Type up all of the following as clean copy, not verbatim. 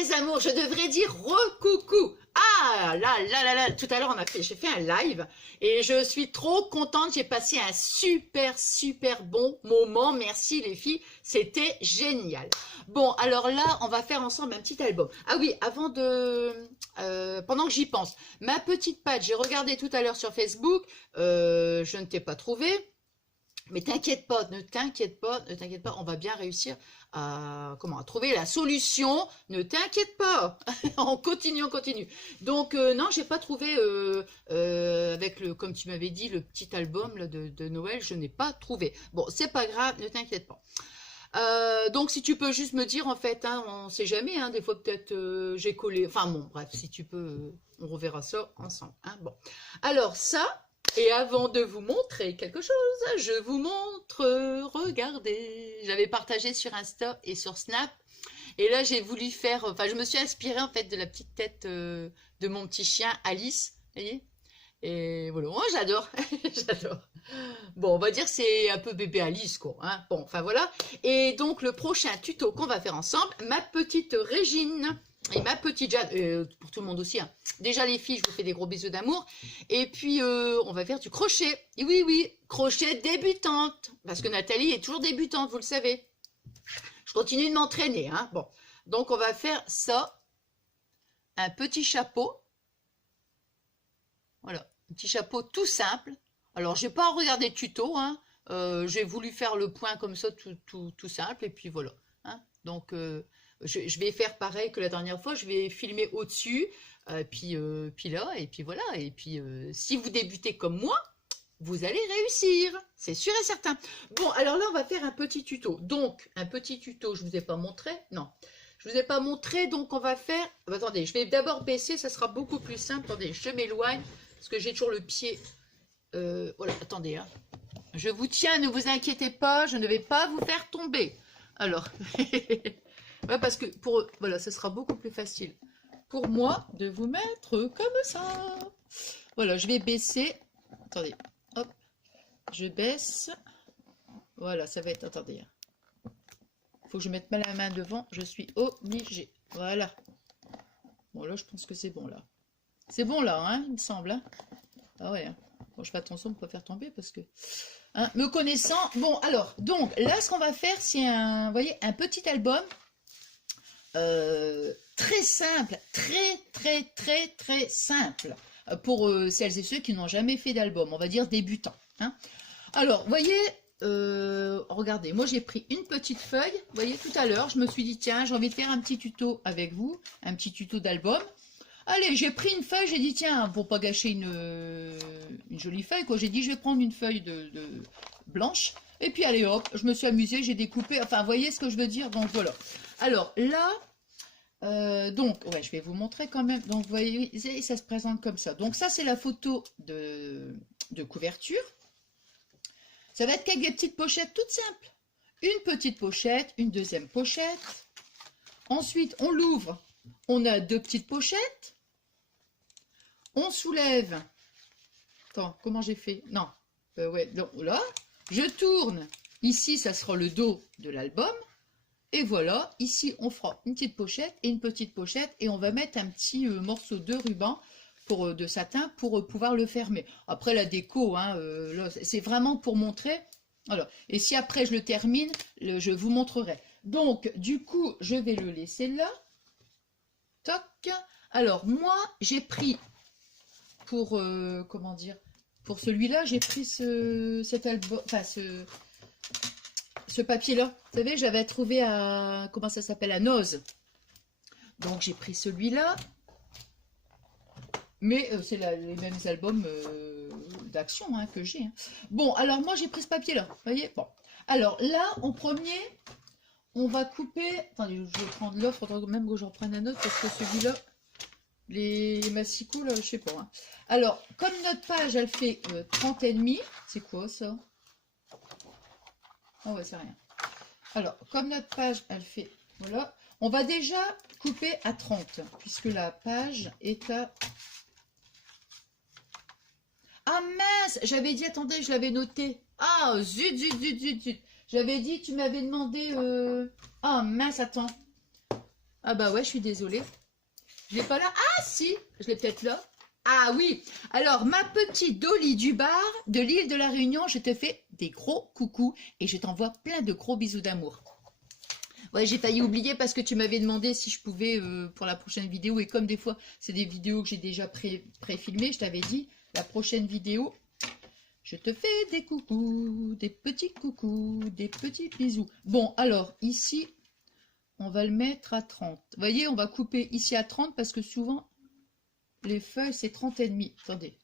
mes amours, je devrais dire re-coucou. Ah là, tout à l'heure j'ai fait un live et je suis trop contente, j'ai passé un super bon moment, merci les filles, c'était génial. Bon, alors là, on va faire ensemble un petit album. Ah oui, pendant que j'y pense, ma petite page, j'ai regardé tout à l'heure sur Facebook, je ne t'ai pas trouvé. Mais t'inquiète pas, ne t'inquiète pas, on va bien réussir à trouver la solution. Ne t'inquiète pas, on continue. Donc non, j'ai pas trouvé avec comme tu m'avais dit, le petit album là, de Noël, je n'ai pas trouvé. Bon, c'est pas grave, ne t'inquiète pas. Donc si tu peux juste me dire en fait, hein, on sait jamais, hein, des fois peut-être j'ai collé. Enfin bon, bref, si tu peux, on reverra ça ensemble. Hein, bon, alors ça. Et avant de vous montrer quelque chose, je vous montre, regardez, j'avais partagé sur Insta et sur Snap, et là j'ai voulu faire, enfin je me suis inspirée en fait de la petite tête de mon petit chien Alice, vous voyez, et voilà, moi j'adore, j'adore. Bon, on va dire c'est un peu bébé Alice quoi, hein. Bon, enfin voilà, et donc le prochain tuto qu'on va faire ensemble, ma petite Régine, et ma petite Jade, pour tout le monde aussi, hein. Déjà les filles, je vous fais des gros bisous d'amour. Et puis on va faire du crochet. Et oui, crochet débutante. Parce que Nathalie est toujours débutante, vous le savez. Je continue de m'entraîner, hein. Bon, donc on va faire ça. Un petit chapeau. Voilà, un petit chapeau tout simple. Alors, je n'ai pas regardé de tuto, hein. J'ai voulu faire le point comme ça, tout simple. Et puis voilà, hein. Donc... je vais faire pareil que la dernière fois, je vais filmer au-dessus, puis là, et puis voilà, et puis si vous débutez comme moi, vous allez réussir, c'est sûr et certain. Bon, alors là, on va faire un petit tuto. Donc, un petit tuto, je ne vous ai pas montré, non, je ne vous ai pas montré, donc on va faire, attendez, je vais d'abord baisser, ça sera beaucoup plus simple, attendez, je m'éloigne, parce que j'ai toujours le pied, voilà, attendez, hein. Je vous tiens, ne vous inquiétez pas, je ne vais pas vous faire tomber. Alors... Ouais, parce que voilà, ce sera beaucoup plus facile pour moi de vous mettre comme ça. Voilà, je vais baisser. Attendez, hop, je baisse. Voilà, ça va être, attendez. Faut que je mette la main devant, je suis obligée. Voilà. Bon, là, je pense que c'est bon, là. C'est bon, là, hein, il me semble. Hein. Ah ouais, hein. Bon, je fais attention de ne pas faire tomber parce que... Hein, me connaissant... Bon, alors, donc, là, ce qu'on va faire, c'est vous voyez, un petit album... très simple, très simple pour celles et ceux qui n'ont jamais fait d'album, on va dire débutants, hein. Alors, vous voyez, regardez, moi j'ai pris une petite feuille, vous voyez, tout à l'heure, je me suis dit, tiens, j'ai envie de faire un petit tuto avec vous, un petit tuto d'album. Allez, j'ai pris une feuille, j'ai dit, tiens, pour pas gâcher une jolie feuille, quoi, j'ai dit, je vais prendre une feuille de blanche, et puis allez hop, je me suis amusée, j'ai découpé, enfin, vous voyez ce que je veux dire, donc voilà. Alors là, donc, ouais, je vais vous montrer quand même. Donc, vous voyez, ça se présente comme ça. Donc, ça, c'est la photo de couverture. Ça va être avec des petites pochettes toutes simples. Une petite pochette, une deuxième pochette. Ensuite, on l'ouvre. On a deux petites pochettes. On soulève. Attends, comment j'ai fait? Non. Ouais, donc là, je tourne. Ici, ça sera le dos de l'album. Et voilà, ici on fera une petite pochette et une petite pochette et on va mettre un petit morceau de ruban de satin pour pouvoir le fermer. Après la déco, hein, c'est vraiment pour montrer. Alors, et si après je le termine, je vous montrerai. Donc, du coup, je vais le laisser là. Toc. Alors, moi, j'ai pris pour, comment dire, pour celui-là, j'ai pris cet album, enfin ce papier-là, vous savez, j'avais trouvé à, comment ça s'appelle, à Noz. Donc, j'ai pris celui-là. Mais c'est les mêmes albums d'action hein, que j'ai. Hein. Bon, alors moi, j'ai pris ce papier-là. Vous voyez? Bon. Alors là, en premier, on va couper... Attendez, je vais prendre l'offre, même que j'en prenne un autre, parce que celui-là, les massicots, là, je sais pas. Hein. Alors, comme notre page, elle fait 30,5. C'est quoi, ça? Oh ouais, c'est rien. Alors, comme notre page, elle fait... Voilà. On va déjà couper à 30, puisque la page est à... Ah mince, j'avais dit, attendez, je l'avais noté. Ah, zut. J'avais dit, tu m'avais demandé... Ah mince, attends. Ah bah ouais, je suis désolée. Je l'ai pas là. Ah si, je l'ai peut-être là. Ah oui. Alors, ma petite Dolly du bar de l'île de la Réunion, je te fais des gros coucous et je t'envoie plein de gros bisous d'amour. Ouais, j'ai failli oublier parce que tu m'avais demandé si je pouvais pour la prochaine vidéo. Et comme des fois, c'est des vidéos que j'ai déjà pré-filmées, je t'avais dit, la prochaine vidéo, je te fais des coucous, des petits bisous. Bon, alors, ici, on va le mettre à 30. Vous voyez, on va couper ici à 30 parce que souvent, les feuilles, c'est 30 et demi. Attendez,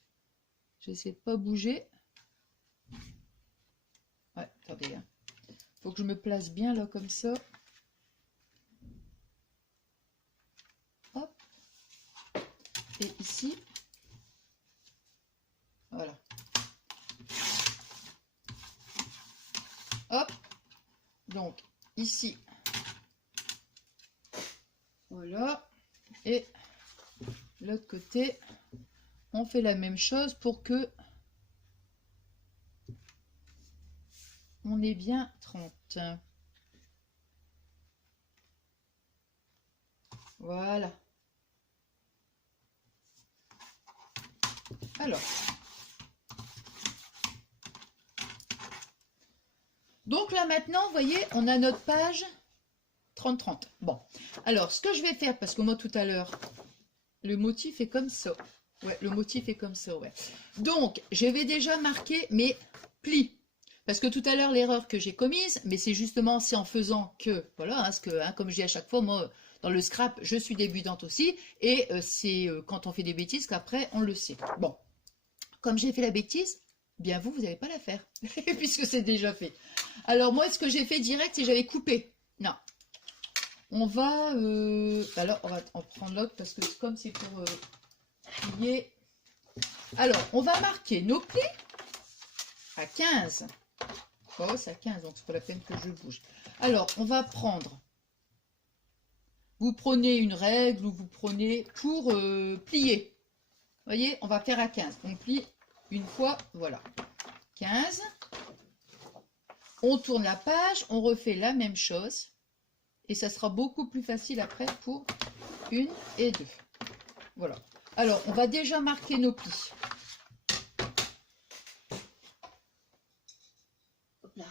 j'essaie de pas bouger. Ouais, attendez, hein. Faut que je me place bien là, comme ça. Hop. Et ici, voilà. Hop. Donc, ici, voilà. Et l'autre côté, on fait la même chose pour que on ait bien 30. Voilà. Alors. Donc là maintenant, vous voyez, on a notre page 30-30. Bon. Alors, ce que je vais faire, parce que moi tout à l'heure, le motif est comme ça. Ouais, le motif est comme ça, ouais. Donc, je vais déjà marquer mes plis. Parce que tout à l'heure, l'erreur que j'ai commise, mais c'est justement, c'est en faisant que, voilà, hein, comme je dis à chaque fois, moi, dans le scrap, je suis débutante aussi, et c'est quand on fait des bêtises qu'après, on le sait. Bon, comme j'ai fait la bêtise, bien vous n'allez pas la faire, puisque c'est déjà fait. Alors moi, ce que j'ai fait direct, c'est que j'avais coupé. Non. On va... alors, on va en prendre l'autre, parce que comme c'est pour plier... Alors, on va marquer nos plis à 15. Oh, c'est à 15, donc c'est pas la peine que je bouge. Alors, on va prendre... Vous prenez une règle ou vous prenez pour plier. Vous voyez, on va faire à 15. On plie une fois, voilà. 15. On tourne la page, on refait la même chose. Et ça sera beaucoup plus facile après pour 1 et 2. Voilà. Alors, on va déjà marquer nos plis. Hop là.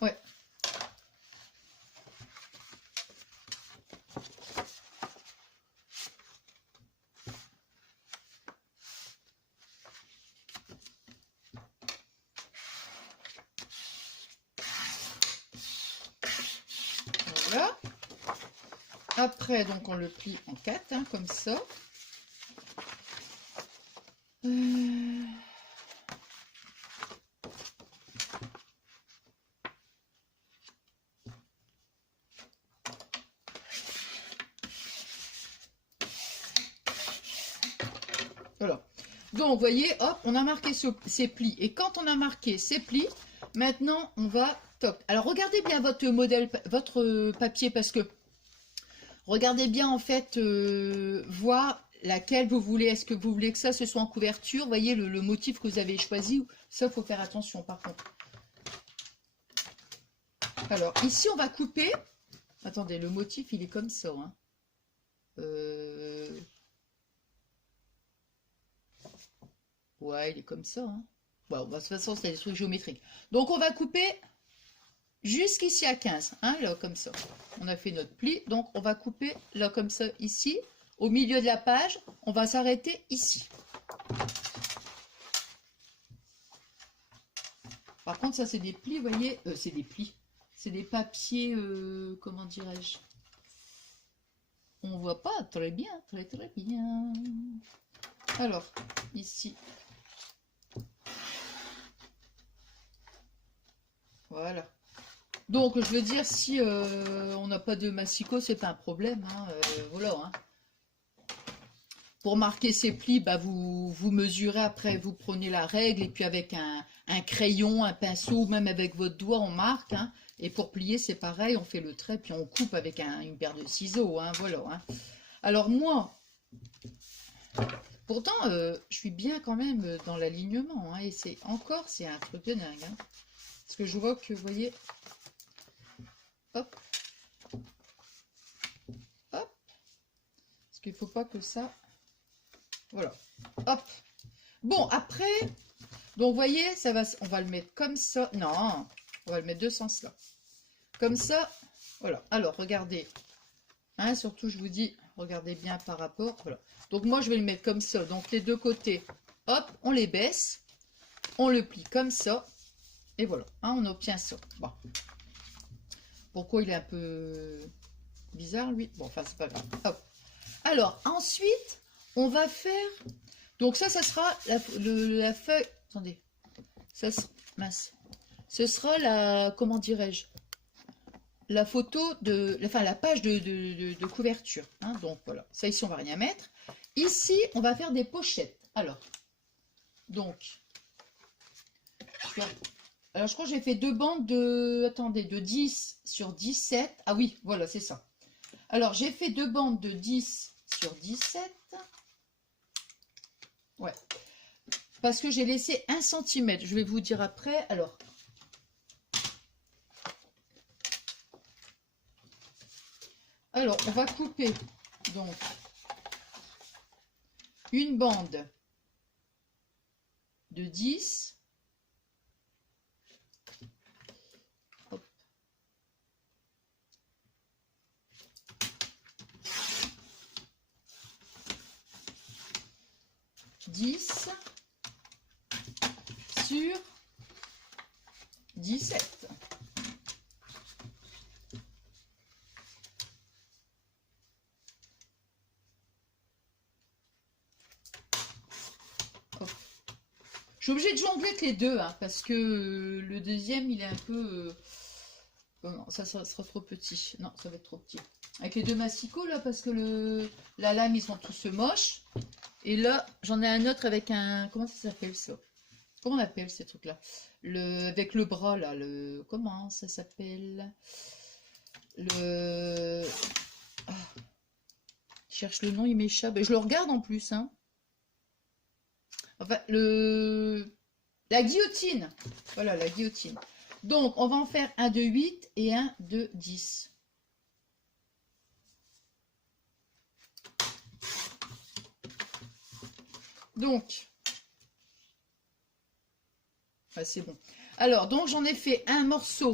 Ouais. Voilà. Après, donc, on le plie en 4, hein, comme ça. Voilà. Donc, vous voyez, hop, on a marqué ces plis. Et quand on a marqué ces plis, maintenant, on va... Toc. Alors, regardez bien votre modèle, votre papier, parce que regardez bien, en fait, voir laquelle vous voulez. Est-ce que vous voulez que ça, ce soit en couverture? Vous voyez, le motif que vous avez choisi. Ça, il faut faire attention, par contre. Alors, ici, on va couper. Attendez, le motif, il est comme ça. Hein. Ouais, il est comme ça. Hein. Bon, de toute façon, c'est des trucs géométriques. Donc, on va couper jusqu'ici à 15. Hein, là, comme ça. On a fait notre pli. Donc, on va couper là, comme ça, ici. Au milieu de la page, on va s'arrêter ici. Par contre, ça, c'est des plis, vous voyez. C'est des plis. C'est des papiers, comment dirais-je? On voit pas très bien, très bien. Alors, ici. Voilà. Donc, je veux dire, si on n'a pas de massicot, c'est pas un problème. Hein, voilà. Hein. Pour marquer ces plis, bah, vous mesurez après, vous prenez la règle et puis avec un crayon, un pinceau, même avec votre doigt, on marque. Hein. Et pour plier, c'est pareil, on fait le trait, puis on coupe avec une paire de ciseaux. Hein, voilà. Hein. Alors moi, pourtant, je suis bien quand même dans l'alignement. Hein, et c'est un truc de dingue. Hein. Parce que je vois que, vous voyez, hop. Parce qu'il ne faut pas que ça... Voilà. Hop. Bon, après, donc vous voyez, ça va, on va le mettre comme ça. Non, on va le mettre de ce sens-là. Comme ça, voilà. Alors, regardez. Hein, surtout, je vous dis, regardez bien par rapport. Voilà. Donc, moi, je vais le mettre comme ça. Donc, les deux côtés, hop, on les baisse. On le plie comme ça. Et voilà, hein, on obtient ça. Bon. Pourquoi il est un peu bizarre, lui? Bon, enfin, c'est pas grave. Hop. Alors, ensuite, on va faire... Donc, ça sera la feuille... Attendez. Ça, mince. Ce sera la... Comment dirais-je? La photo de... Enfin, la page de couverture. Hein, donc, voilà. Ça, ici, on va rien mettre. Ici, on va faire des pochettes. Alors, donc... Alors, je crois que j'ai fait deux bandes de... Attendez, de 10 sur 17. Ah oui, voilà, c'est ça. Alors, j'ai fait deux bandes de 10 sur 17. Ouais. Parce que j'ai laissé 1 cm. Je vais vous dire après. Alors, on va couper donc une bande de 10. Hop. Sur 17. Hop. Je suis obligée de jongler avec les deux, hein, parce que le deuxième, il est un peu... non, ça sera trop petit. Non, ça va être trop petit. Avec les deux massicots, là, parce que la lame, ils sont tous moches. Et là, j'en ai un autre avec un... Comment ça s'appelle, ça? Comment on appelle ces trucs-là? Avec le bras, là. Comment ça s'appelle? Ah, je cherche le nom, il m'échappe. Je le regarde en plus, hein. Enfin, la guillotine. Voilà, la guillotine. Donc, on va en faire un de 8 et un de 10. Donc, c'est bon. Alors, donc, j'en ai fait un morceau.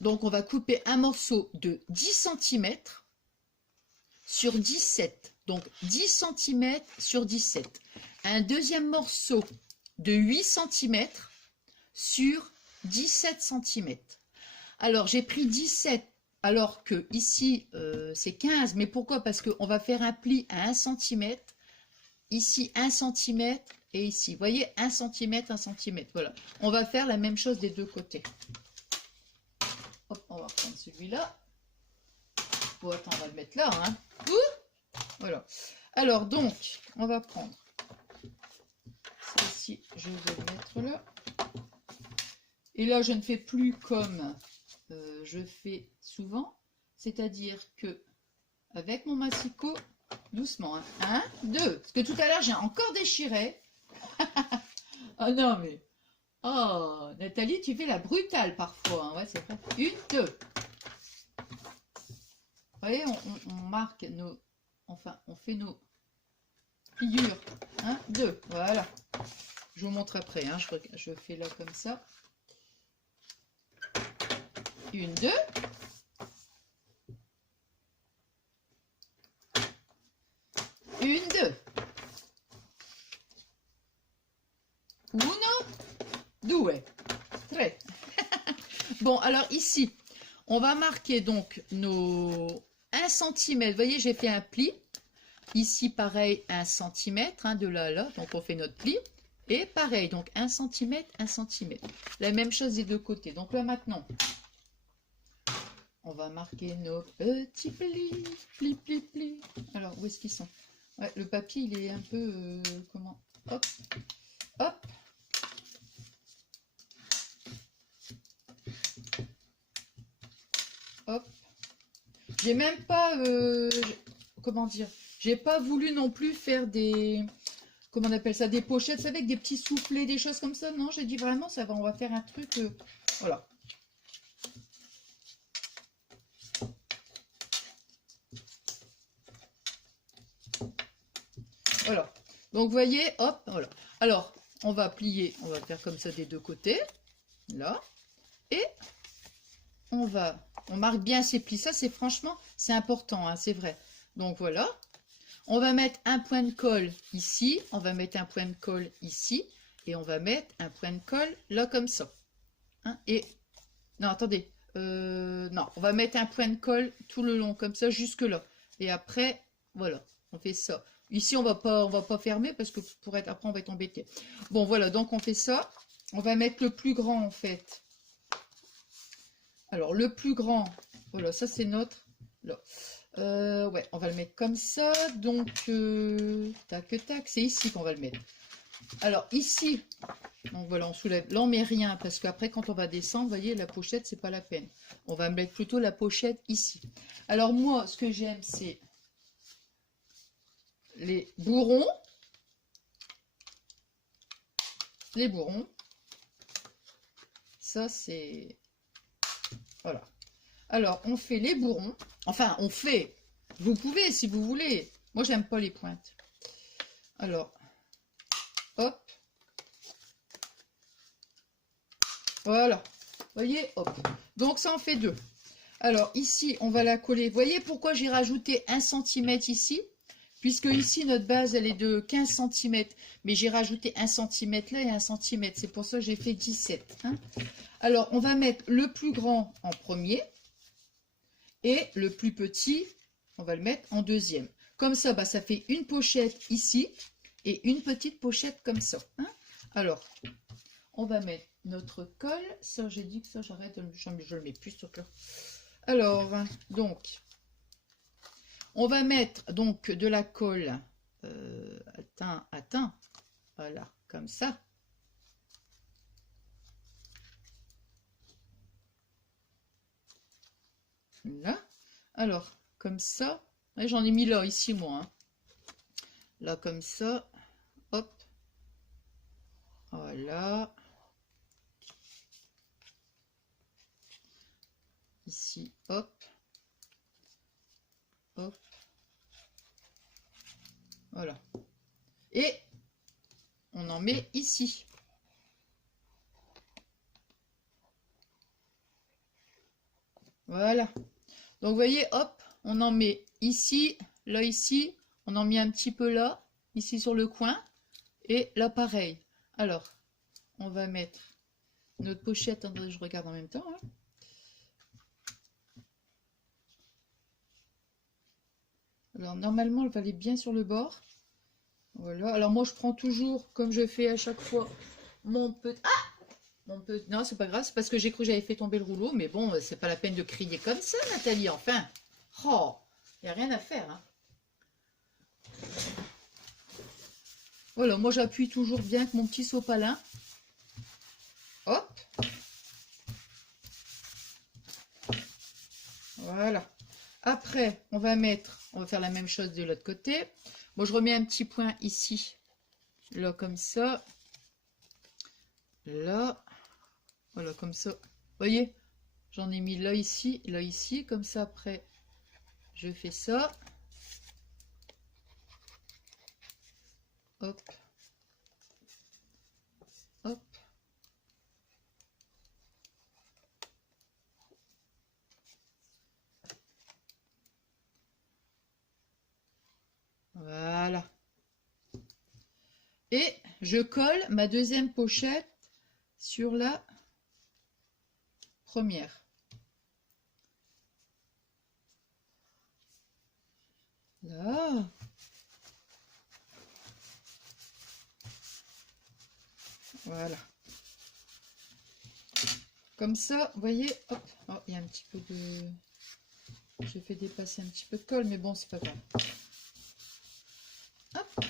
Donc, on va couper un morceau de 10 cm sur 17. Donc, 10 cm sur 17. Un deuxième morceau de 8 cm sur 17 cm. Alors, j'ai pris 17, alors que ici, c'est 15. Mais pourquoi? Parce qu'on va faire un pli à 1 cm. Ici, 1 cm. Et ici, vous voyez, 1 cm, 1 cm. Voilà. On va faire la même chose des deux côtés. Hop, on va prendre celui-là. Bon, attends, on va le mettre là. Hein. Voilà. Alors, donc, on va prendre celle-ci. Je vais le mettre là. Et là, je ne fais plus comme je fais souvent. C'est-à-dire que, avec mon massicot, doucement. Hein. 1, 2. Parce que tout à l'heure, j'ai encore déchiré. Ah non, mais... Oh, Nathalie, tu fais la brutale parfois. Hein. Ouais, c'est vrai. 1, 2. Vous voyez, on marque nos... Enfin, on fait nos figures. 1, 2. Voilà. Je vous montre après. Hein. Je fais là comme ça. 1, 2. Une, deux. Uno, due, tre. Bon, alors ici, on va marquer donc nos 1 cm. Vous voyez, j'ai fait un pli. Ici, pareil, 1 cm, hein, de là à là. Donc, on fait notre pli. Et pareil, donc 1 cm, 1 cm. La même chose des deux côtés. Donc là, maintenant, on va marquer nos petits plis. Pli, pli, pli. Alors, où est-ce qu'ils sont? Ouais, le papier, il est un peu... comment? Hop, hop. Hop. J'ai même pas... comment dire? J'ai pas voulu non plus faire des... Comment on appelle ça? Des pochettes, vous savez, avec des petits soufflets, des choses comme ça. Non, j'ai dit vraiment, ça va, on va faire un truc... voilà. Voilà. Donc, vous voyez, hop, voilà. Alors, on va plier, on va faire comme ça des deux côtés. Là. Et on marque bien ces plis. Ça, c'est franchement, c'est important, hein, c'est vrai. Donc, voilà. On va mettre un point de colle ici. On va mettre un point de colle ici. Et on va mettre un point de colle là, comme ça. Hein, et, non, attendez. Non, on va mettre un point de colle tout le long, comme ça, jusque là. Et après, voilà, on fait ça. Ici, on va pas fermer parce que après, on va être embêté. Bon, voilà, donc on fait ça. On va mettre le plus grand, en fait. Alors, le plus grand, voilà, ça, c'est notre, là. Ouais, on va le mettre comme ça. Donc, tac, tac, c'est ici qu'on va le mettre. Alors, ici, donc voilà, on soulève. Là, on met rien parce qu'après, quand on va descendre, vous voyez, la pochette, c'est pas la peine. On va mettre plutôt la pochette ici. Alors, moi, ce que j'aime, c'est les bourrons. Les bourrons. Ça, c'est... Voilà. Alors, on fait les bourrons. Enfin, on fait. Vous pouvez, si vous voulez. Moi, j'aime pas les pointes. Alors, hop. Voilà. Vous voyez, hop. Donc, ça en fait deux. Alors, ici, on va la coller. Vous voyez pourquoi j'ai rajouté 1 cm ici? Puisque ici, notre base, elle est de 15 cm. Mais j'ai rajouté 1 cm là et 1 cm. C'est pour ça que j'ai fait 17. Hein. Alors, on va mettre le plus grand en premier. Et le plus petit, on va le mettre en deuxième. Comme ça, bah, ça fait une pochette ici. Et une petite pochette comme ça. Hein. Alors, on va mettre notre colle. Ça, j'ai dit que ça, j'arrête. Je le mets plus sur le... Alors, donc... On va mettre donc de la colle atteint, voilà, comme ça. Là, alors, comme ça, j'en ai mis là, ici, moi. Hein. Là, comme ça, hop, voilà. Ici, hop. Hop. Voilà. Et on en met ici. Voilà. Donc, vous voyez, hop, on en met ici, là, ici. On en met un petit peu là, ici sur le coin. Et là, pareil. Alors, on va mettre notre pochette. Attendez, je regarde en même temps. Hein. Alors, normalement, elle va aller bien sur le bord. Voilà. Alors, moi, je prends toujours, comme je fais à chaque fois, mon petit... Ah! Mon petit... Non, c'est pas grave. C'est parce que j'ai cru que j'avais fait tomber le rouleau. Mais bon, c'est pas la peine de crier comme ça, Nathalie. Enfin. Oh, il n'y a rien à faire. Hein. Voilà. Moi, j'appuie toujours bien avec mon petit sopalin. Hop. Voilà. Après, on va faire la même chose de l'autre côté. Moi, je remets un petit point ici, là, comme ça. Là, voilà, comme ça. Vous voyez, j'en ai mis là, ici, comme ça, après, je fais ça. Hop. Hop. Voilà. Et je colle ma deuxième pochette sur la première. Là. Voilà. Comme ça, vous voyez, hop. Oh, il y a un petit peu de... J'ai fait dépasser un petit peu de colle, mais bon, c'est pas grave. Hop.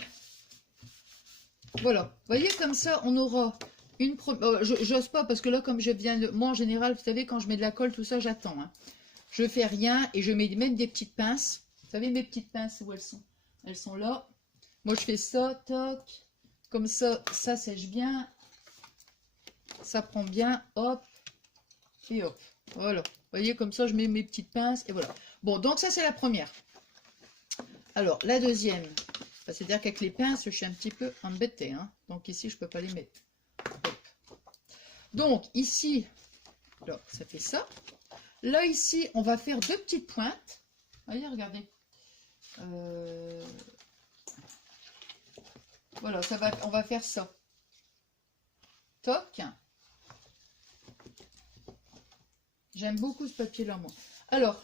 Voilà, vous voyez, comme ça, on aura une première... j'ose pas, parce que là, comme je viens de... Moi, en général, vous savez, quand je mets de la colle, tout ça, j'attends. Hein. Je fais rien, et je mets même des petites pinces. Vous savez, mes petites pinces, où elles sont? Elles sont là. Moi, je fais ça, toc. Comme ça, ça sèche bien. Ça prend bien, hop. Et hop. Voilà. Vous voyez, comme ça, je mets mes petites pinces, et voilà. Bon, donc ça, c'est la première. Alors, la deuxième... C'est-à-dire qu'avec les pinces, je suis un petit peu embêtée. Hein. Donc ici, je peux pas les mettre. Hop. Donc ici, alors, ça fait ça. Là, ici, on va faire 2 petites pointes. Voyez, regardez. Voilà, on va faire ça. Toc. J'aime beaucoup ce papier-là, moi. Alors,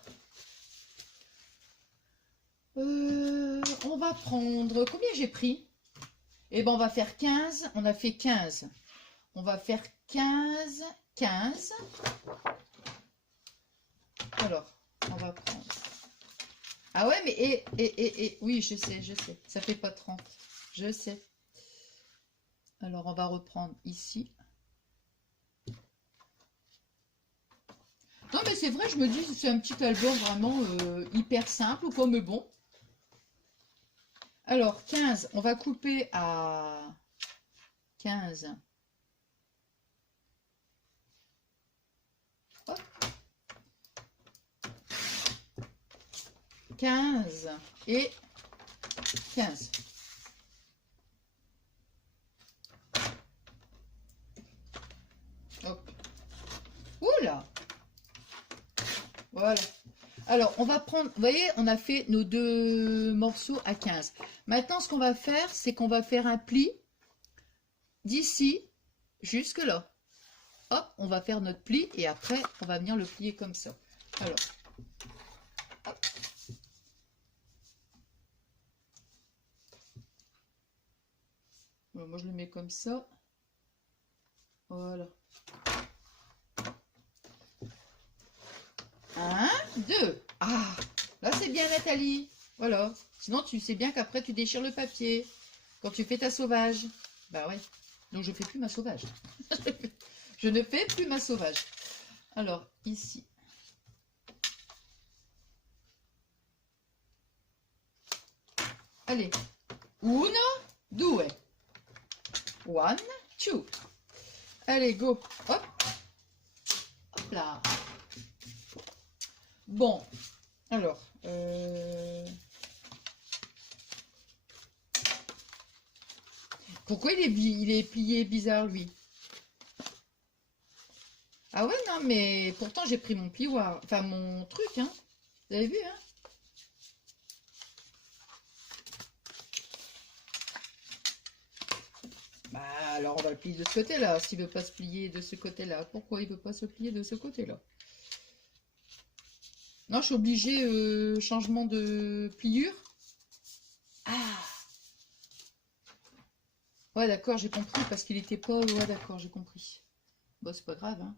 on va prendre... Combien j'ai pris? Eh ben, on va faire 15. On a fait 15. On va faire 15. 15. Alors, on va prendre... Ah ouais, mais... oui, je sais. Ça fait pas 30. Je sais. Alors, on va reprendre ici. Non, mais c'est vrai, je me dis, c'est un petit album vraiment hyper simple, quoi, mais bon. Alors, 15, on va couper à 15. Hop. 15 et 15. Hop. Oula! Voilà. Alors, on va prendre, vous voyez, on a fait nos 2 morceaux à 15. Maintenant, ce qu'on va faire, c'est qu'on va faire un pli d'ici jusque là. Hop, on va faire notre pli et après, on va venir le plier comme ça. Alors, hop. Moi, je le mets comme ça. Voilà. 1, 2. Ah, là c'est bien Nathalie. Voilà. Sinon tu sais bien qu'après tu déchires le papier. Quand tu fais ta sauvage. Bah ouais. Donc je fais plus ma sauvage. Je ne fais plus ma sauvage. Alors ici. Allez. 1, 2. 1, 2. Allez, go. Hop. Hop là. Bon, alors, pourquoi il est plié bizarre, lui? Ah ouais, non, mais pourtant, j'ai pris mon plioir, enfin, mon truc, hein. Vous avez vu, hein? Bah, alors, on va le plier de ce côté-là, s'il veut pas se plier de ce côté-là. Pourquoi il veut pas se plier de ce côté-là? Non, je suis obligée, changement de pliure. Ah! Ouais, d'accord, j'ai compris, parce qu'il était pas... Ouais, d'accord, j'ai compris. Bon, c'est pas grave, hein.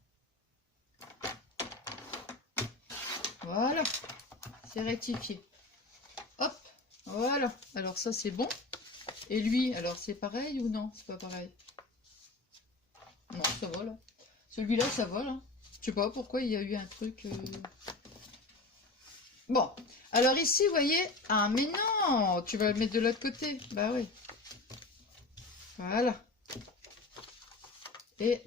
Voilà, c'est rectifié. Hop, voilà. Alors ça, c'est bon. Et lui, alors c'est pareil ou non? C'est pas pareil. Non, ça va, là. Celui-là, ça va, là. Je sais pas pourquoi il y a eu un truc... Bon, alors ici, vous voyez... Ah, mais non, tu vas le mettre de l'autre côté. Bah oui. Voilà. Et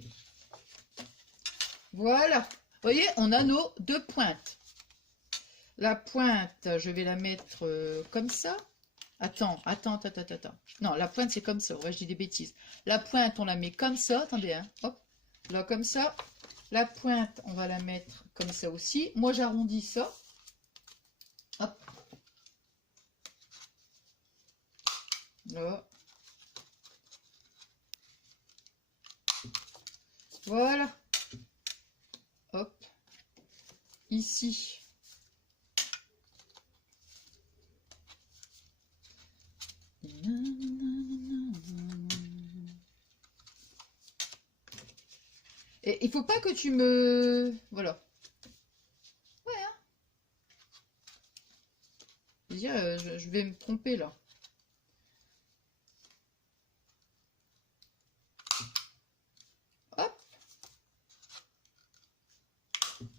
voilà. Vous voyez, on a nos 2 pointes. La pointe, je vais la mettre comme ça. Attends. Non, la pointe, c'est comme ça. Ouais, je dis des bêtises. La pointe, on la met comme ça. Attendez, hein. Hop. Là, comme ça. La pointe, on va la mettre comme ça aussi. Moi, j'arrondis ça. Hop. Là. Voilà. Hop. Ici. Et il faut pas que tu me... Voilà. Ouais, hein. Je veux dire, je vais me tromper, là. Hop.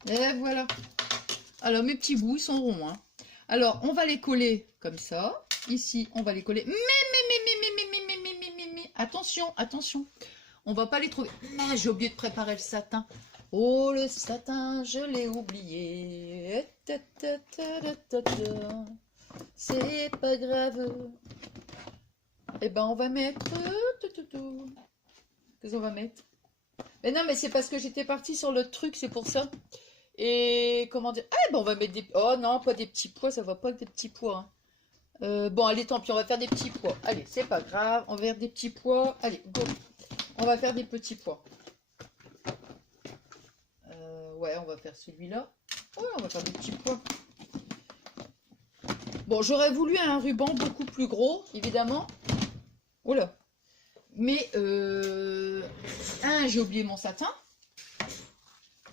Et voilà. Alors, mes petits bouts, ils sont ronds, hein. Alors, on va les coller comme ça. Ici, on va les coller. Mais. Attention, attention. On va pas les trouver. Mais j'ai oublié de préparer le satin. Oh, le satin, je l'ai oublié. C'est pas grave. Et ben on va mettre... Qu'est-ce qu'on va mettre? Mais non, mais c'est parce que j'étais partie sur le truc, c'est pour ça. Et comment dire? Ah, ben on va mettre des... Oh non, pas des petits pois, ça va pas avec des petits pois. Hein. Bon, allez, tant pis, on va faire des petits pois. Allez, c'est pas grave, on va faire des petits pois. Allez, go. On va faire des petits pois. Ouais, on va faire celui-là. Ouais, on va faire des petits pois. Bon, j'aurais voulu un ruban beaucoup plus gros, évidemment. Oh là. Mais, un, j'ai oublié mon satin.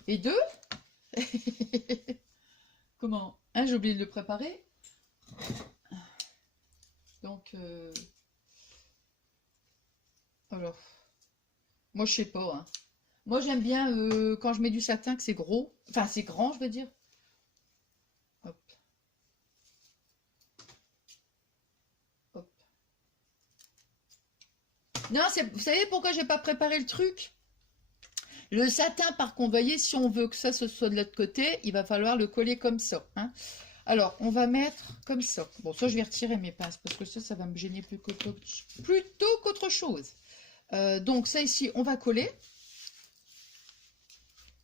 Et deux, comment? Un, j'ai oublié de le préparer. Donc, alors, moi, je sais pas. Hein. Moi, j'aime bien quand je mets du satin que c'est gros. Enfin, c'est grand, je veux dire. Hop. Hop. Non, vous savez pourquoi j'ai pas préparé le truc? Le satin, par contre, voyez, si on veut que ça ce soit de l'autre côté, il va falloir le coller comme ça. Hein. Alors, on va mettre comme ça. Bon, ça, je vais retirer mes pinces parce que ça va me gêner plutôt qu'autre chose. Donc, ça ici, on va coller.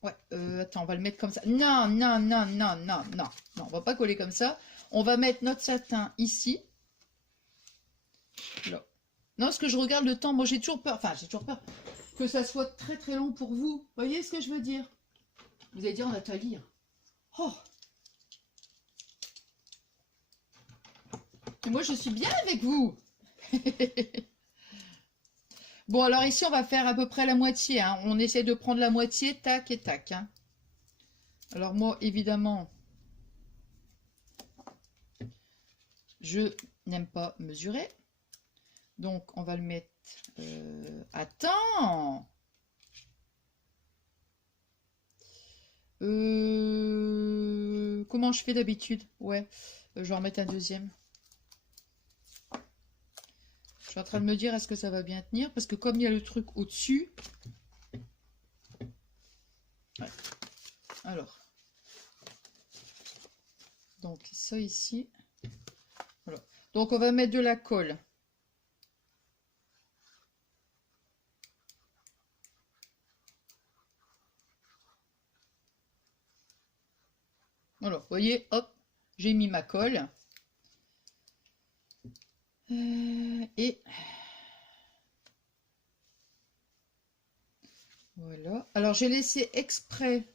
Ouais, attends, on va le mettre comme ça. Non, non, non, non, non, non. Non, on va pas coller comme ça. On va mettre notre satin ici. Là. Non, parce que je regarde le temps. Moi, j'ai toujours peur. Enfin, j'ai toujours peur que ça soit très très long pour vous. Vous voyez ce que je veux dire? Vous allez dire, on va te lire. Oh! Et moi, je suis bien avec vous. Bon, alors ici, on va faire à peu près la moitié. Hein. On essaie de prendre la moitié, tac et tac. Hein. Alors moi, évidemment, je n'aime pas mesurer. Donc, on va le mettre... Attends! Comment je fais d'habitude? Ouais, je vais en mettre un deuxième. Je suis en train de me dire, est-ce que ça va bien tenir? Parce que comme il y a le truc au-dessus... Ouais. Alors. Donc, ça ici. Voilà. Donc, on va mettre de la colle. Alors, vous voyez, hop, j'ai mis ma colle. Et voilà. Alors, j'ai laissé exprès.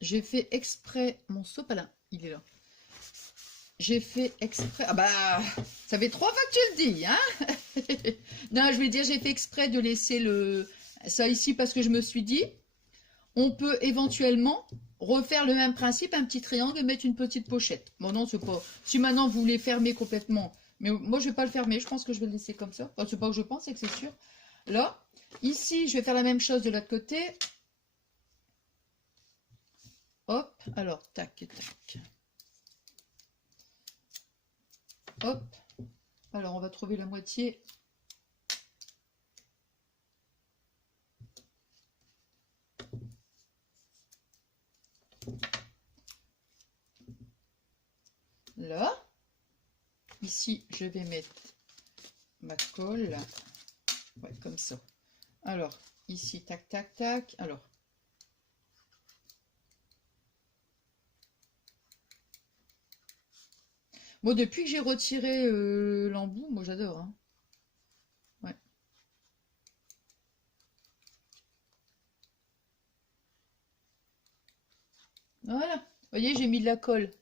J'ai fait exprès. Mon seau, pas là. Il est là. J'ai fait exprès. Ah bah, ça fait 3 fois que tu le dis, hein. Non, je vais dire, j'ai fait exprès de laisser ça ici parce que je me suis dit, on peut éventuellement refaire le même principe, un petit triangle et mettre une petite pochette. Bon, non, c'est pas... Si maintenant vous voulez fermer complètement, mais moi, je vais pas le fermer. Je pense que je vais le laisser comme ça. Enfin, c'est pas que je pense, c'est que c'est sûr. Là, ici, je vais faire la même chose de l'autre côté. Hop, alors, tac, tac. Hop. Alors, on va trouver la moitié. Là. Ici, je vais mettre ma colle. Ouais, comme ça. Alors, ici, tac, tac, tac. Alors. Bon, depuis que j'ai retiré l'embout, moi j'adore. Hein. Ouais. Voilà. Vous voyez, j'ai mis de la colle.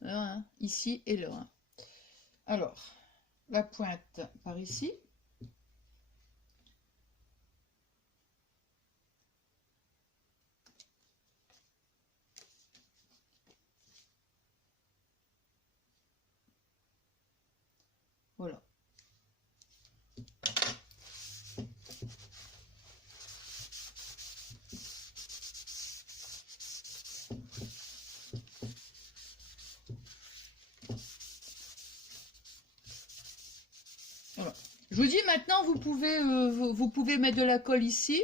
Là, hein, ici et là. Hein. Alors, la pointe par ici. Voilà. Voilà. Je vous dis maintenant, vous pouvez mettre de la colle ici.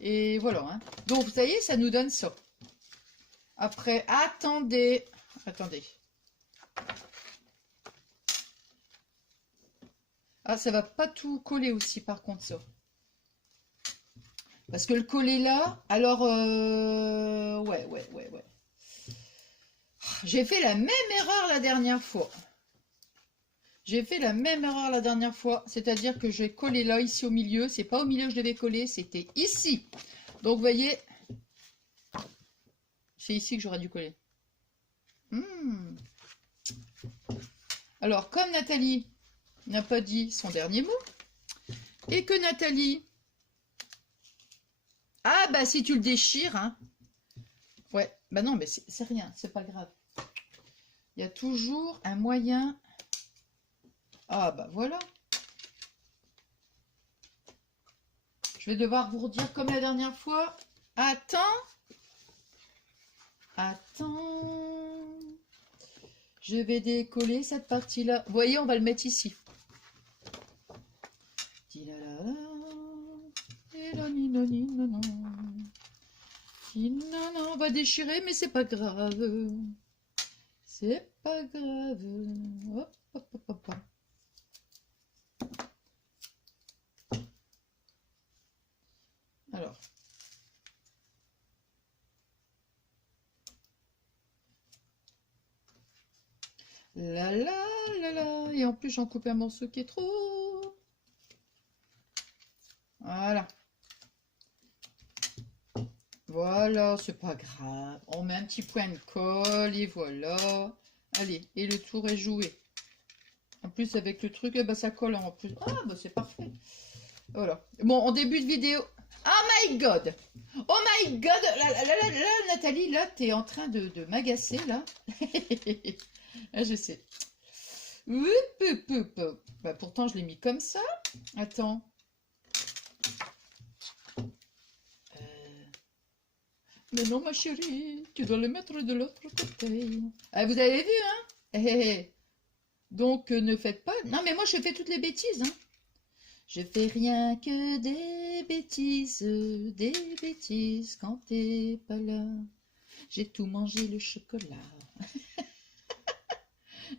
Et voilà. Hein. Donc, vous voyez, ça nous donne ça. Après, attendez. Ah, ça va pas tout coller aussi, par contre, ça. Parce que le coller là, alors... ouais. J'ai fait la même erreur la dernière fois. C'est-à-dire que j'ai collé là, ici au milieu. C'est pas au milieu que je devais coller, c'était ici. Donc, vous voyez, c'est ici que j'aurais dû coller. Alors, comme Nathalie n'a pas dit son dernier mot, et que Nathalie... Ah, bah, si tu le déchires, hein. Ouais, bah non, mais c'est rien, c'est pas grave. Il y a toujours un moyen... Ah, bah voilà. Je vais devoir vous redire comme la dernière fois. Attends. Je vais décoller cette partie-là. Vous voyez, on va le mettre ici. On va déchirer, mais c'est pas grave. C'est pas grave. Hop. Alors. Là. Et en plus, j'en coupe un morceau qui est trop. Voilà. Voilà, c'est pas grave. On met un petit point de colle et voilà. Allez, et le tour est joué. En plus, avec le truc, bah, ça colle en plus. Ah, bah c'est parfait. Voilà. Bon, en début de vidéo... Oh my god! Oh my god! Là, Nathalie, là, t'es en train de m'agacer, là. Ah, je sais. Bah, pourtant, je l'ai mis comme ça. Attends. Mais non, ma chérie, tu dois le mettre de l'autre côté. Ah, vous avez vu, hein? Donc, ne faites pas... Non, mais moi, je fais toutes les bêtises, hein. Je fais rien que des bêtises quand t'es pas là. J'ai tout mangé le chocolat.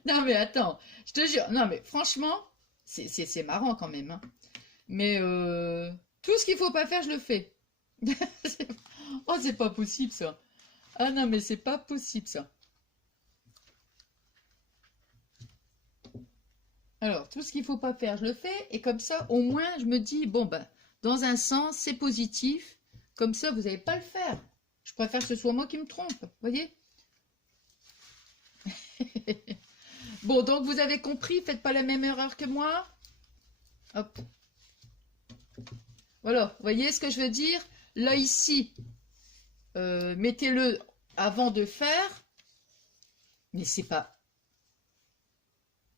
Non, mais attends, je te jure. Non, mais franchement, c'est marrant quand même, hein. Mais tout ce qu'il faut pas faire, je le fais. Oh, c'est pas possible, ça. Ah non, mais c'est pas possible, ça. Alors, tout ce qu'il faut pas faire, je le fais. Et comme ça, au moins, je me dis, bon, ben, dans un sens, c'est positif. Comme ça, vous n'allez pas le faire. Je préfère que ce soit moi qui me trompe, vous voyez. Bon, donc, vous avez compris, faites pas la même erreur que moi. Hop. Voilà, vous voyez ce que je veux dire? Là, ici, mettez-le avant de faire. Mais c'est pas...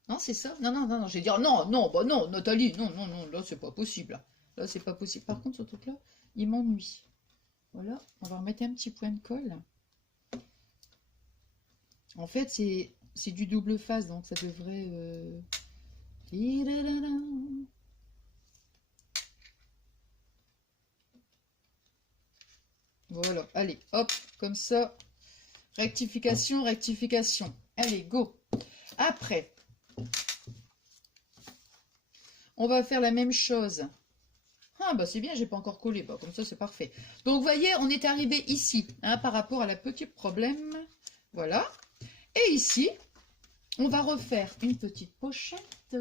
Non, c'est ça? Non, je vais dire non, bah non, Nathalie, non, là, c'est pas possible. Là, c'est pas possible. Par contre, ce truc-là, il m'ennuie. Voilà, on va remettre un petit point de colle. En fait, c'est du double face, donc ça devrait... Voilà, allez, hop, comme ça. Rectification. Allez, go. Après, on va faire la même chose. Ah, bah c'est bien, j'ai pas encore collé. Bah, comme ça, c'est parfait. Donc, vous voyez, on est arrivé ici, hein, par rapport à la petite problème. Voilà. Et ici, on va refaire une petite pochette.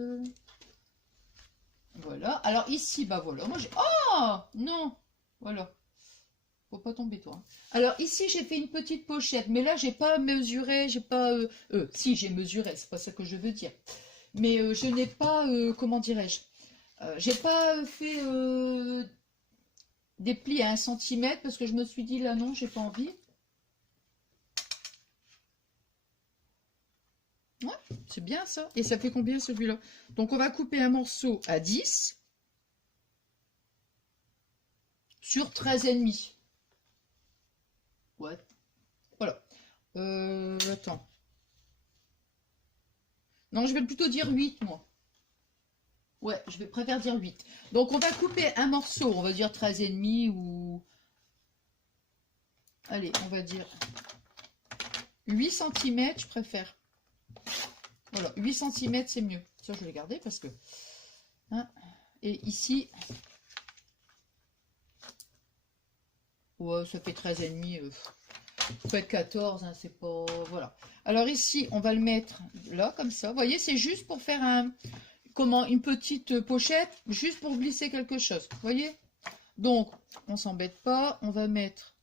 Voilà. Alors, ici, bah voilà. Moi, j'ai... Oh non. Voilà. Faut pas tomber, toi. Alors, ici, j'ai fait une petite pochette. Mais là, j'ai pas mesuré. J'ai pas... si, j'ai mesuré. C'est pas ça que je veux dire. Mais je n'ai pas... comment dirais-je, j'ai pas fait des plis à 1 cm parce que je me suis dit là non, j'ai pas envie. Ouais, c'est bien ça. Et ça fait combien celui-là? Donc on va couper un morceau à 10 sur 13,5. Ouais. Voilà. Attends. Non, je vais plutôt dire 8 moi. Ouais, je préfère dire 8. Donc, on va couper un morceau, on va dire 13,5 ou... Allez, on va dire 8 cm, je préfère. Voilà, 8 cm, c'est mieux. Ça, je vais garder parce que... Hein, et ici... Ouais, ça fait 13,5. Faites 14, hein, c'est pas... Voilà. Alors ici, on va le mettre là, comme ça. Vous voyez, c'est juste pour faire un... Comment, une petite pochette, juste pour glisser quelque chose. Vous voyez? Donc, on s'embête pas. On va mettre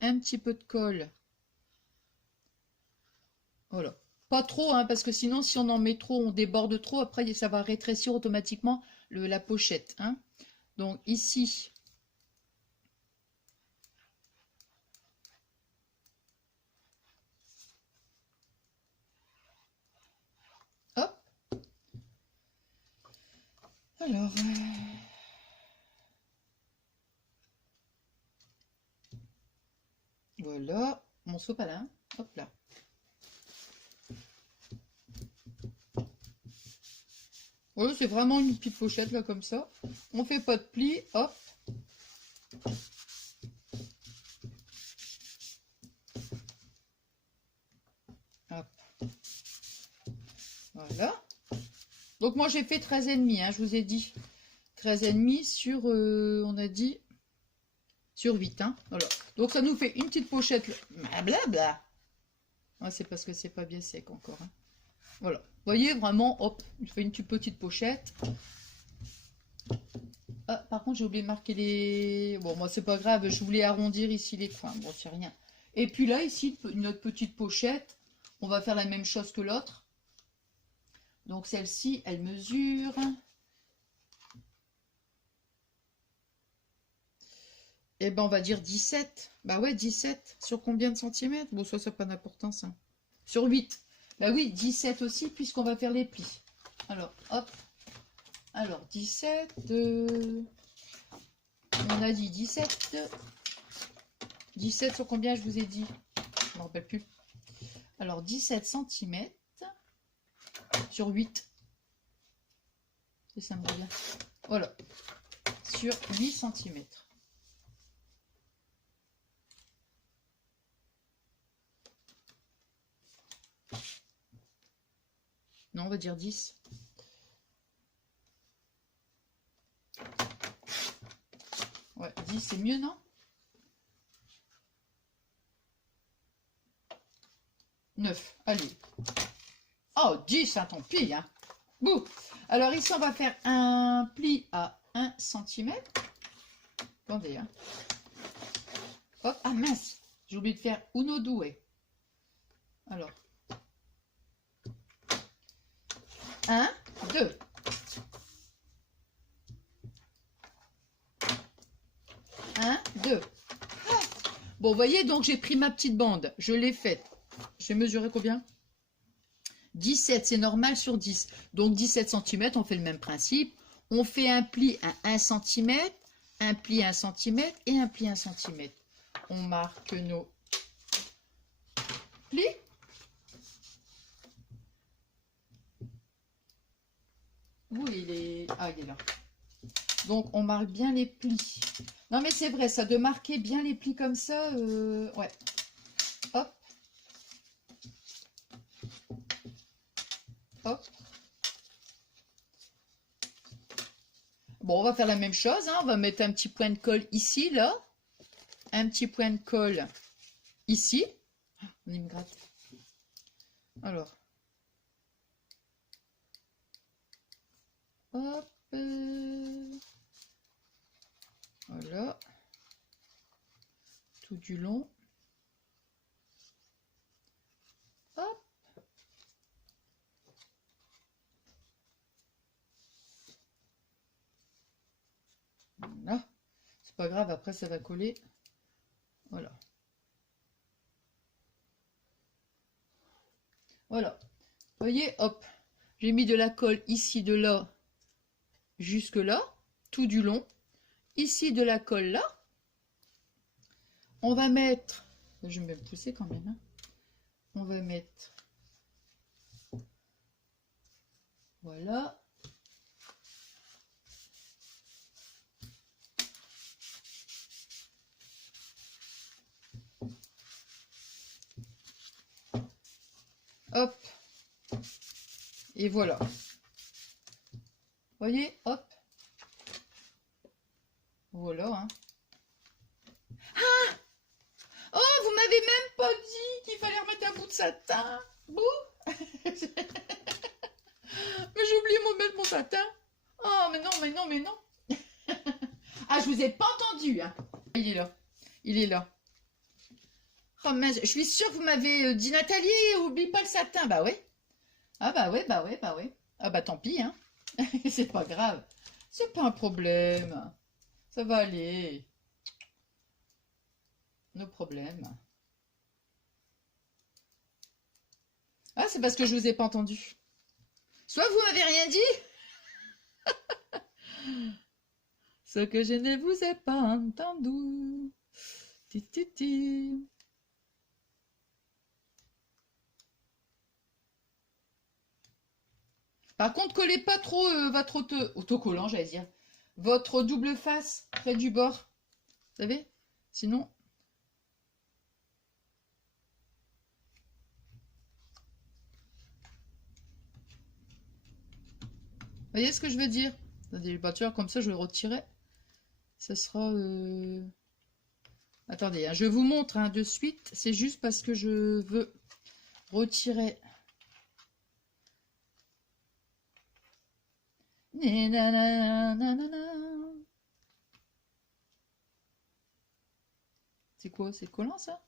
un petit peu de colle. Voilà. Pas trop, hein, parce que sinon, si on en met trop, on déborde trop. Après, ça va rétrécir automatiquement la pochette. Hein. Donc, ici... Hop. Alors... Voilà, mon sopalin, hop là. Oui, c'est vraiment une petite pochette là comme ça. On fait pas de plis, hop. Hop. Voilà. Donc moi j'ai fait 13,5, hein, je vous ai dit. 13,5 sur, on a dit, sur 8. Hein, voilà. Donc ça nous fait une petite pochette. Blablabla. Ah, c'est parce que c'est pas bien sec encore. Hein. Voilà. Vous voyez, vraiment, hop, je fais une petite pochette. Ah, par contre, j'ai oublié de marquer les... Bon, moi, c'est pas grave, je voulais arrondir ici les coins. Bon, c'est rien. Et puis là, ici, notre petite pochette, on va faire la même chose que l'autre. Donc, celle-ci, elle mesure... Eh ben, on va dire 17. Bah ouais, 17. Sur combien de centimètres? Bon, ça n'a pas d'importance. Hein. Sur 8. Bah oui, 17 aussi, puisqu'on va faire les plis. Alors, hop. Alors, 17. On a dit 17. 17 sur combien je vous ai dit? Je ne me rappelle plus. Alors, 17 cm sur 8. Ça me revient. Voilà. Sur 8 cm. Non, on va dire 10. Ouais, 10 c'est mieux, non? 9, allez. Oh, 10, hein, tant pis, hein. Bouh. Alors ici, on va faire un pli à 1 cm. Attendez, hein. Hop, ah mince, j'ai oublié de faire uno due. Alors, 1, 2. 1, 2. Bon, vous voyez, donc j'ai pris ma petite bande. Je l'ai faite. Je vais mesurer combien? 17, c'est normal sur 10. Donc 17 cm, on fait le même principe. On fait un pli à 1 cm, un pli à 1 cm et un pli à 1 cm. On marque nos plis. Où il est? Ah, il est là. Donc, on marque bien les plis. Non, mais c'est vrai, ça, de marquer bien les plis comme ça, ouais. Hop. Hop. Bon, on va faire la même chose, hein. On va mettre un petit point de colle ici, là. Un petit point de colle ici. On y me gratte. Alors. Hop. Voilà. Tout du long. Hop. Voilà. C'est pas grave, après ça va coller. Voilà. Voilà. Vous voyez, hop. J'ai mis de la colle ici, de là, jusque là, tout du long. Ici, de la colle là. On va mettre, je vais me pousser quand même, hein. On va mettre, voilà. Hop. Et voilà. Voyez, hop. Voilà. Hein. Ah! Oh, vous m'avez même pas dit qu'il fallait remettre un bout de satin. Bouh. Mais j'ai oublié de mettre mon satin. Oh, mais non, mais non, mais non. Ah, je vous ai pas entendu. Hein. Il est là. Il est là. Oh mince, je suis sûre que vous m'avez dit Nathalie, oublie pas le satin. Bah ouais. Ah bah ouais, bah ouais, bah ouais. Ah bah tant pis, hein. C'est pas grave. C'est pas un problème. Ça va aller. Nos problèmes. Ah, c'est parce que je vous ai pas entendu. Soit vous m'avez rien dit. Ce que je ne vous ai pas entendu. Ti, ti, ti. Par contre, collez pas trop votre autocollant, j'allais dire. Votre double face près du bord. Vous savez? Sinon... Vous voyez ce que je veux dire? Attendez, bah, tu vois, comme ça, je vais le retirer. Ça sera... Attendez, hein, je vous montre hein, de suite. C'est juste parce que je veux retirer... C'est quoi? C'est collant, ça?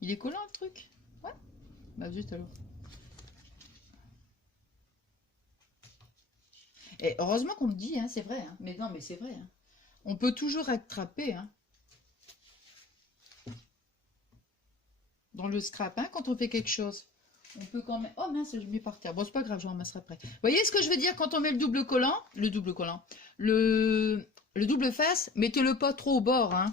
Il est collant, le truc? Ouais. Bah, zut, alors. Et heureusement qu'on me dit, hein, c'est vrai. Hein. Mais non, mais c'est vrai. Hein. On peut toujours rattraper. Hein. Dans le scrap, hein, quand on fait quelque chose. On peut quand même... Oh mince, je mets par terre. Bon, c'est pas grave, j'en ramasserai après. Vous voyez ce que je veux dire quand on met le double collant? Le double collant. Le double face, mettez-le pas trop au bord. Hein.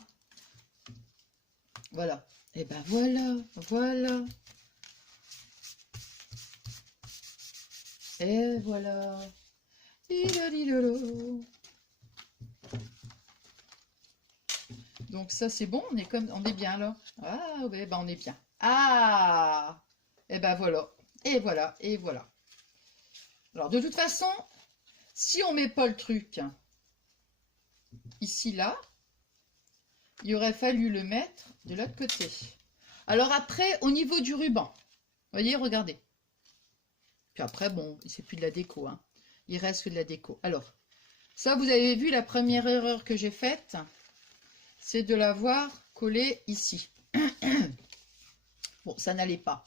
Voilà. Et ben voilà, voilà. Et voilà. Donc ça c'est bon, on est bien là. Ah ouais, ben on est bien. Ah, et ben voilà. Et voilà, et voilà. Alors de toute façon, si on met pas le truc ici là, il aurait fallu le mettre de l'autre côté. Alors après, au niveau du ruban, voyez, regardez. Puis après, bon, c'est plus de la déco, hein. Il reste que de la déco. Alors, ça, vous avez vu, la première erreur que j'ai faite, c'est de l'avoir collé ici. Bon, ça n'allait pas.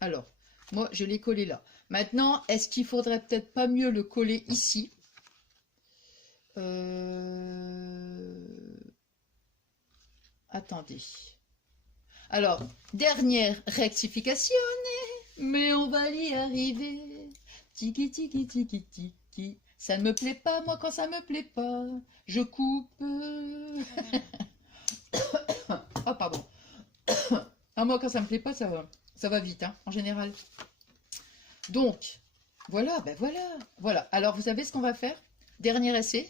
Alors, moi, je l'ai collé là. Maintenant, est-ce qu'il faudrait peut-être pas mieux le coller ici? Attendez. Alors, dernière rectification, mais on va y arriver. Tiki, tiki, tiki, tiki. Ça ne me plaît pas, moi, quand ça me plaît pas. Je coupe. Ah, pardon. Ah, moi, quand ça me plaît pas, ça va vite, hein, en général. Donc, voilà, ben voilà. Voilà. Alors, vous savez ce qu'on va faire? Dernier essai.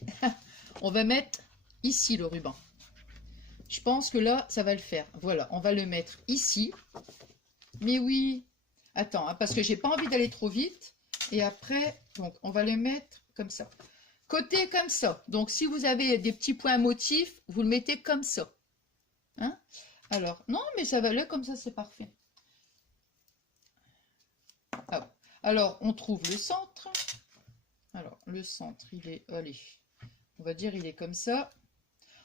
On va mettre ici le ruban. Je pense que là, ça va le faire. Voilà, on va le mettre ici. Mais oui. Attends, hein, parce que j'ai pas envie d'aller trop vite. Et après, donc, on va le mettre comme ça. Côté comme ça. Donc, si vous avez des petits points motifs, vous le mettez comme ça. Hein? Alors, non, mais ça va là, comme ça, c'est parfait. Ah, alors, on trouve le centre. Alors, le centre, il est, allez, on va dire, il est comme ça.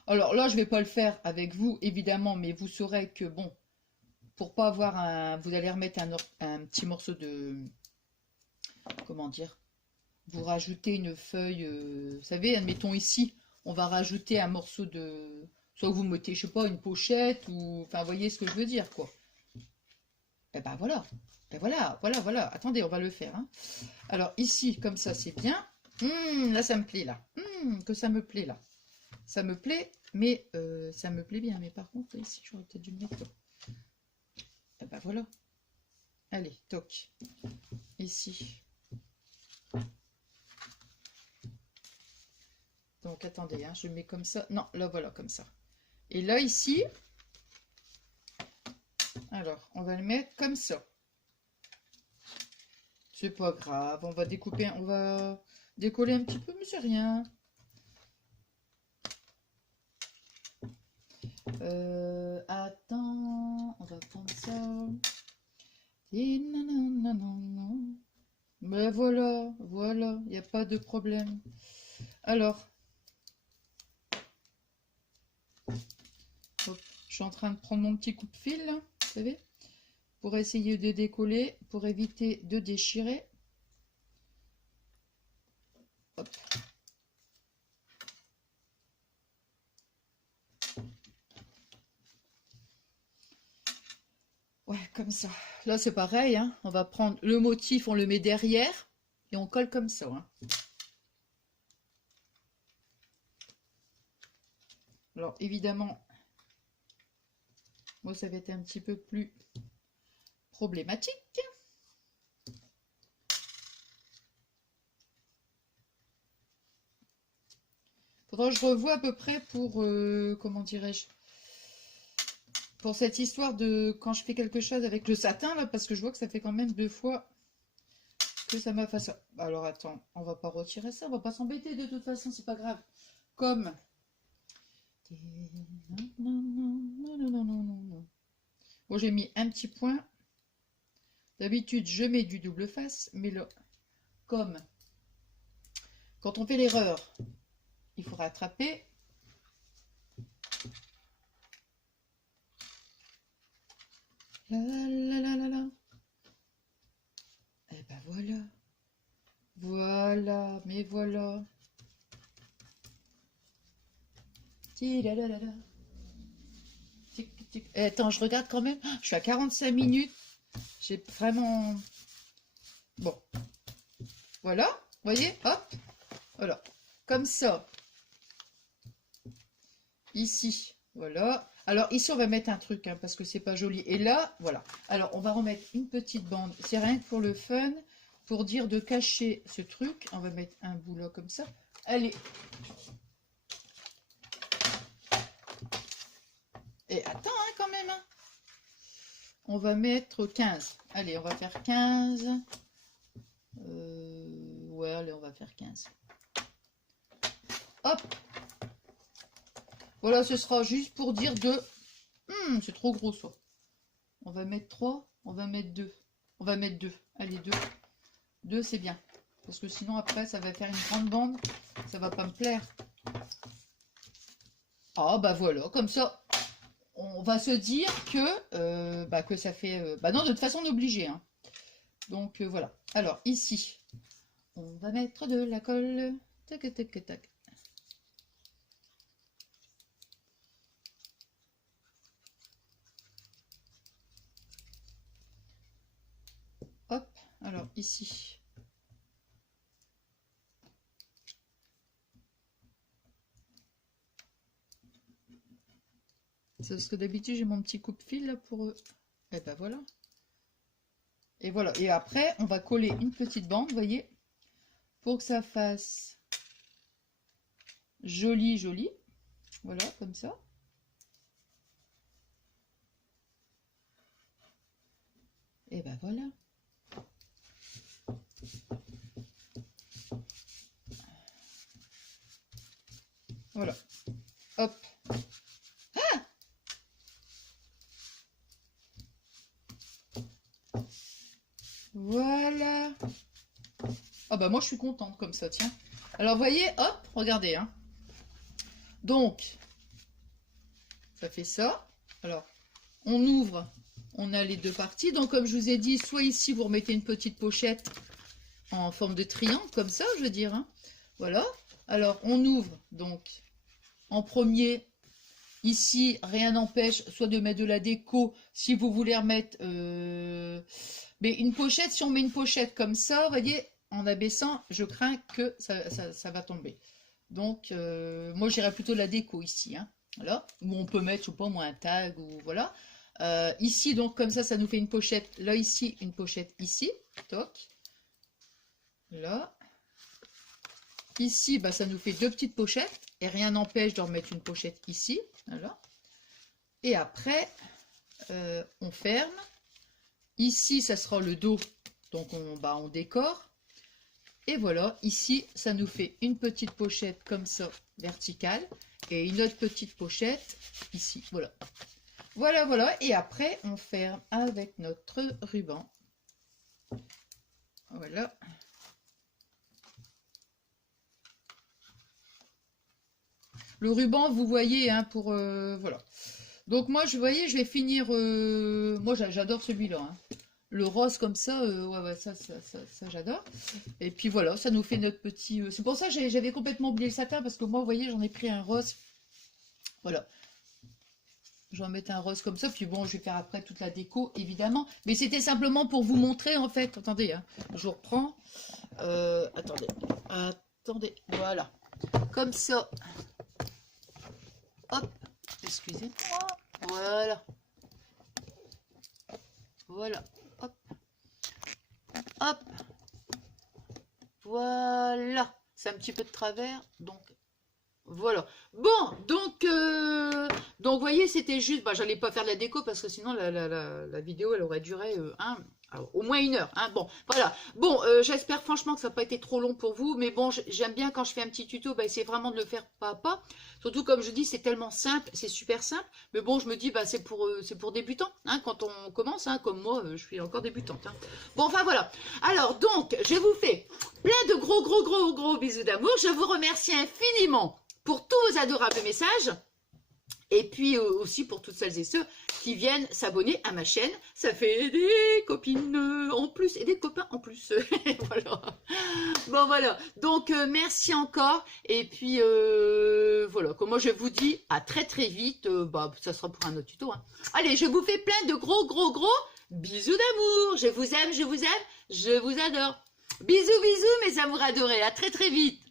Alors là, je ne vais pas le faire avec vous, évidemment, mais vous saurez que, bon, pour pas avoir un... Vous allez remettre un petit morceau de... Comment dire? Vous rajoutez une feuille... vous savez, admettons ici, on va rajouter un morceau de... Soit vous mettez, je sais pas, une pochette, ou... Enfin, vous voyez ce que je veux dire, quoi. Et ben voilà. Et voilà, voilà, voilà. Attendez, on va le faire. Hein. Alors ici, comme ça, c'est bien. Là, ça me plaît, là. Que ça me plaît, là. Ça me plaît, mais ça me plaît bien. Mais par contre, ici, j'aurais peut-être dû le mettre. Et ben voilà. Allez, toc. Ici. Donc, attendez, hein, je mets comme ça. Non, là, voilà, comme ça. Et là, ici, alors, on va le mettre comme ça. C'est pas grave, on va découper, on va décoller un petit peu, mais c'est rien. Attends, on va prendre ça. Et non, non, non, non, non. Mais voilà, voilà, il n'y a pas de problème. Alors, hop, je suis en train de prendre mon petit coupe-fil, là, vous savez, pour essayer de décoller, pour éviter de déchirer. Hop. Ouais, comme ça. Là, c'est pareil, hein. On va prendre le motif, on le met derrière et on colle comme ça, hein. Alors, évidemment, moi, ça va être un petit peu plus problématique. Faudra que je revoie à peu près pour, comment dirais-je, pour cette histoire de quand je fais quelque chose avec le satin, là, parce que je vois que ça fait quand même 2 fois que ça m'a fait ça. Alors, attends, on va pas retirer ça, on va pas s'embêter de toute façon, c'est pas grave. Comme... Bon, j'ai mis un petit point. D'habitude, je mets du double face, mais là, comme quand on fait l'erreur, il faut rattraper. La la la la la. Et ben voilà. Voilà, mais voilà. Attends, je regarde quand même. Je suis à 45 minutes. J'ai vraiment... Bon. Voilà. Vous voyez? Hop. Voilà. Comme ça. Ici. Voilà. Alors, ici, on va mettre un truc, hein, parce que c'est pas joli. Et là, voilà. Alors, on va remettre une petite bande. C'est rien que pour le fun. Pour dire de cacher ce truc. On va mettre un bout là, comme ça. Allez. Et attends, hein, quand même. Hein. On va mettre 15. Allez, on va faire 15. Ouais, allez, on va faire 15. Hop. Voilà, ce sera juste pour dire de... c'est trop gros, ça. On va mettre 3. On va mettre 2. On va mettre 2. Allez, 2. 2, c'est bien. Parce que sinon, après, ça va faire une grande bande. Ça va pas me plaire. Ah, bah voilà, comme ça... On va se dire que ça fait... non, de toute façon, on est obligé. Hein. Donc, voilà. Alors, ici, on va mettre de la colle. Tac, tac, tac. Hop. Alors, ici. C'est parce que d'habitude, j'ai mon petit coupe-fil là pour... Et ben voilà. Et voilà. Et après, on va coller une petite bande, vous voyez, pour que ça fasse joli, joli. Voilà, comme ça. Et ben voilà. Voilà. Hop. Ah! Voilà. Ah bah moi je suis contente comme ça, tiens. Alors vous voyez, hop, regardez. Hein. Donc, ça fait ça. Alors, on ouvre, on a les deux parties. Donc comme je vous ai dit, soit ici vous remettez une petite pochette en forme de triangle, comme ça je veux dire. Hein. Voilà. Alors on ouvre donc en premier. Ici, rien n'empêche soit de mettre de la déco, si vous voulez remettre... mais une pochette, si on met une pochette comme ça, vous voyez, en abaissant, je crains que ça va tomber. Donc, moi, j'irais plutôt de la déco ici. Hein, voilà. Ou on peut mettre, je sais pas moi, un tag, ou voilà. Ici, donc, comme ça nous fait une pochette. Là, ici, une pochette ici. Toc. Là. Ici, bah, ça nous fait deux petites pochettes. Et rien n'empêche de remettre une pochette ici. Voilà. Et après, on ferme. Ici, ça sera le dos Donc on décore. Et voilà, ici, ça nous fait une petite pochette comme ça, verticale. Et une autre petite pochette ici, voilà. Voilà, voilà. Et après, on ferme avec notre ruban. Voilà. Le ruban, vous voyez, hein, pour... voilà. Donc moi, vous voyez, je vais finir... moi, j'adore celui-là. Hein. Le rose comme ça, ouais, ça j'adore. Et puis voilà, ça nous fait notre petit... c'est pour ça que j'avais complètement oublié le satin, parce que moi, vous voyez, j'en ai pris un rose. Voilà. Je vais en mettre un rose comme ça, puis bon, je vais faire après toute la déco, évidemment. Mais c'était simplement pour vous montrer, en fait. Attendez, hein, je reprends. Attendez, voilà. Comme ça. Hop, excusez-moi. Voilà. Voilà. Hop. Hop. Voilà. C'est un petit peu de travers, donc... Voilà. Bon, donc vous voyez, c'était juste... Bah, j'allais pas faire de la déco parce que sinon la vidéo, elle aurait duré alors, au moins 1 heure. Hein. Bon, voilà. Bon, j'espère franchement que ça n'a pas été trop long pour vous. Mais bon, j'aime bien quand je fais un petit tuto, bah, essayer vraiment de le faire pas à pas. Surtout, comme je dis, c'est tellement simple, c'est super simple. Mais bon, je me dis, bah, c'est pour débutants. Hein, quand on commence, hein, comme moi, je suis encore débutante. Hein. Bon, enfin, voilà. Alors, donc, je vous fais plein de gros bisous d'amour. Je vous remercie infiniment pour tous vos adorables messages, et puis aussi pour toutes celles et ceux qui viennent s'abonner à ma chaîne. Ça fait des copines en plus et des copains en plus. Voilà. Bon, voilà. Donc, merci encore. Et puis, voilà. Comme moi, je vous dis à très vite. Bah, ça sera pour un autre tuto. Hein. Allez, je vous fais plein de gros bisous d'amour. Je vous aime, je vous adore. Bisous, mes amours adorés. À très vite.